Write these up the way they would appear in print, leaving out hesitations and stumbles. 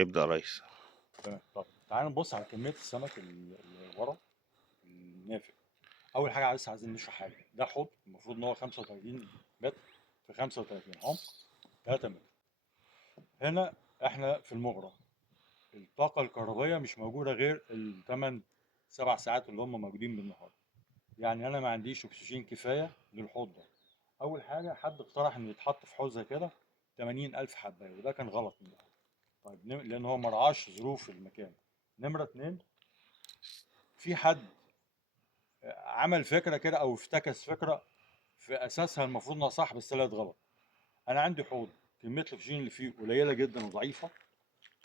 ابدأ يا ريس. تمام. طب تعالى نبص على كمية السمك اللي ورا النافق. أول حاجة عايزين نشرح حاجة. ده حوض المفروض إن هو 35 متر في 35 عمق 3 متر. هنا إحنا في المغرة الطاقة الكهربائية مش موجودة غير الثمان 7 ساعات اللي هم موجودين بالنهار. يعني أنا ما عنديش أكسجين كفاية للحوض ده. أول حاجة حد اقترح إنه يتحط في حوض زي كده 80,000 حباية، وده كان غلط من الأول. طيب لأن هو مرعاش ظروف المكان. نمرة اتنين، في حد عمل فكره كده او افتكس فكره في اساسها المفروض انها صح بس طلعت غلط. انا عندي حوض كميه الاكسجين اللي فيه قليله جدا وضعيفه،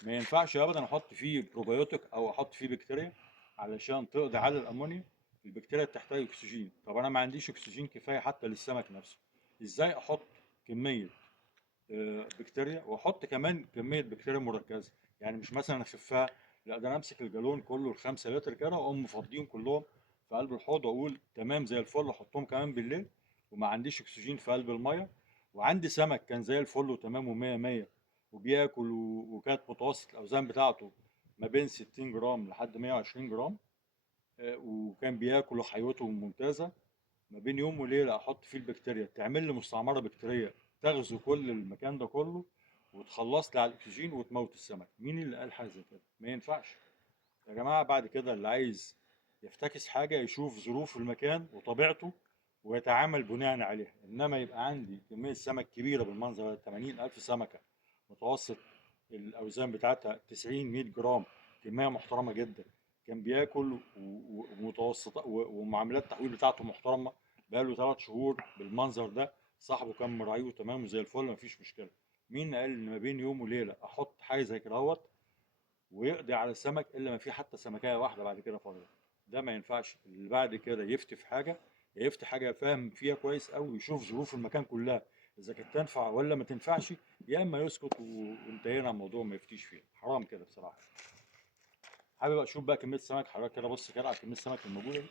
ما ينفعش ابدا احط فيه بروبيوتيك او احط فيه بكتيريا علشان تقضي على الامونيا. البكتيريا بتحتاج اكسجين، طب انا ما عنديش اكسجين كفايه حتى للسمك نفسه. ازاي احط كميه بكتيريا واحط كمان كميه بكتيريا مركزه؟ يعني مش مثلا اخفها، لا ده انا امسك الجالون كله ال5 لتر كده واقوم مفضيهم كلهم في قلب الحوض واقول تمام زي الفل، احطهم كمان بالليل وما عنديش اكسجين في قلب الميه، وعندي سمك كان زي الفل وتمام ومية مية وبياكل وكانت متوسط الاوزان بتاعته ما بين 60 جرام لحد 120 جرام، وكان بياكل وحيوته ممتازه. ما بين يوم وليله احط فيه البكتيريا تعمل لي مستعمره بكتيريه تغزو كل المكان ده كله وتخلص لي على الاكسجين وتموت السمك. مين اللي قال حاجه زي كده؟ ما ينفعش يا جماعه. بعد كده اللي عايز يفتكس حاجه يشوف ظروف المكان وطبيعته ويتعامل بناء عليها، انما يبقى عندي كميه سمك كبيره بالمنظر ده 80,000 سمكه متوسط الاوزان بتاعتها 90 100 جرام، كميه محترمه جدا، كان بياكل ومتوسط ومعاملات التحويل بتاعته محترمه، بقاله 3 شهور بالمنظر ده، صاحبه كان مراعيه وتمام وزي الفل مفيش مشكله. مين قال ان ما بين يوم وليله احط حاجه زي كده ويقضي على السمك الا ما في حتى سمكيه واحده بعد كده فاضيه؟ ده ما ينفعش. اللي بعد كده يفتي في حاجه، يا يفتي حاجه فاهم فيها كويس قوي ويشوف ظروف المكان كلها اذا كانت تنفع ولا ما تنفعش، يا اما يسكت وانتهينا من الموضوع ما يفتيش فيه. حرام كده بصراحه. حابب اشوف بقى كميه السمك حضرتك كده، بص كده على كميه السمك الموجوده دي.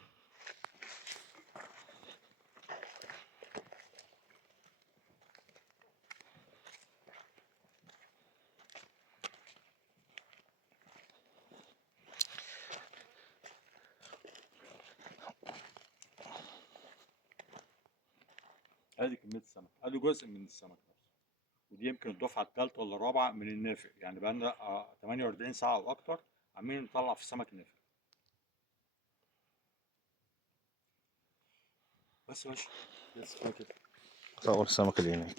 ادي كميه السمك، ادي جزء من السمك نفسه. ودي يمكن الدفعه الثالثه ولا الرابعه من النافق، يعني بقى لنا 48 ساعه او اكتر عمالين نطلع في السمك النافق. بس يا باشا بس كفايه كده. صور السمك اللي هناك.